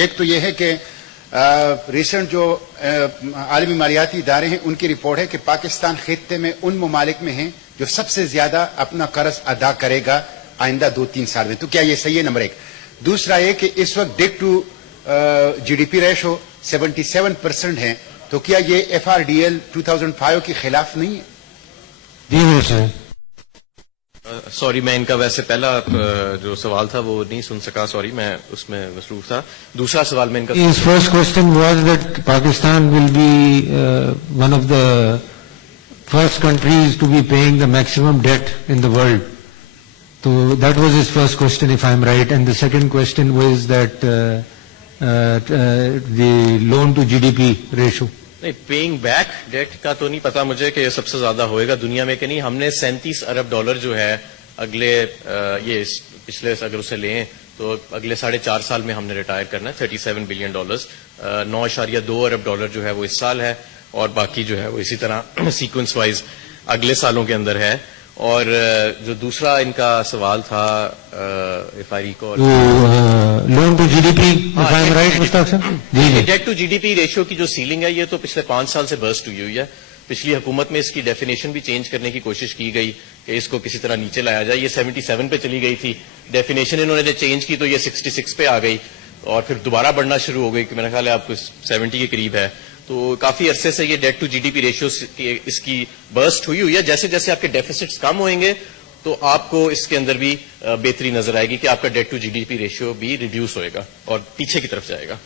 ایک تو یہ ہے کہ ریسنٹ جو عالمی مالیاتی ادارے ہیں ان کی رپورٹ ہے کہ پاکستان خطے میں ان ممالک میں ہیں جو سب سے زیادہ اپنا قرض ادا کرے گا آئندہ 2-3 سال میں. تو کیا یہ صحیح ہے؟ نمبر ایک. دوسرا یہ کہ اس وقت debt to G D P ratio 77% ہے, تو کیا یہ ایف آر ڈی ایل 2005 کے خلاف نہیں ہے؟ جی سر. سوری, میں ان کا ویسے پہلا جو سوال تھا وہ نہیں سن سکا, سوری, میں اس میں مصروف تھا. دوسرا سوال میں ان کا His first question was that Pakistan will be one of the first countries to be paying the maximum debt in the world. So that was his first question, if I am right. And the second question was that the loan to GDP ratio. نہیں, paying back date کا تو نہیں پتا مجھے کہ یہ سب سے زیادہ ہوئے گا دنیا میں کہ نہیں. ہم نے $37 ارب جو ہے اگلے یہ پچھلے اگر اسے لیں تو اگلے 4.5 سال میں ہم نے ریٹائر کرنا ہے. $37 بلین, 9.2 ارب جو ہے وہ اس سال ہے, اور باقی جو ہے وہ اسی طرح سیکوینس وائز اگلے سالوں کے اندر ہے. اور جو دوسرا ان کا سوال تھا loan to G D P, Mushtaq صاحب, جی debt to G D P ratio کی جو سیلنگ ہے یہ تو پچھلے 5 سال سے برسٹ ہوئی ہے. پچھلی حکومت میں اس کی ڈیفینیشن بھی چینج کرنے کی کوشش کی گئی کہ اس کو کسی طرح نیچے لایا جائے. یہ 77 پہ چلی گئی تھی ڈیفینیشن, انہوں نے جب چینج کی تو یہ 66 پہ آ گئی, اور پھر دوبارہ بڑھنا شروع ہو گئی کہ میرا خیال ہے آپ کو 70 کے قریب ہے. تو کافی عرصے سے یہ debt to G D P ratio اس کی برسٹ ہوئی ہے. جیسے جیسے آپ کے ڈیفیسٹس کم ہوئیں گے تو آپ کو اس کے اندر بھی بہتری نظر آئے گی کہ آپ کا debt to G D P ratio بھی ریڈیوس ہوئے گا اور پیچھے کی طرف جائے گا.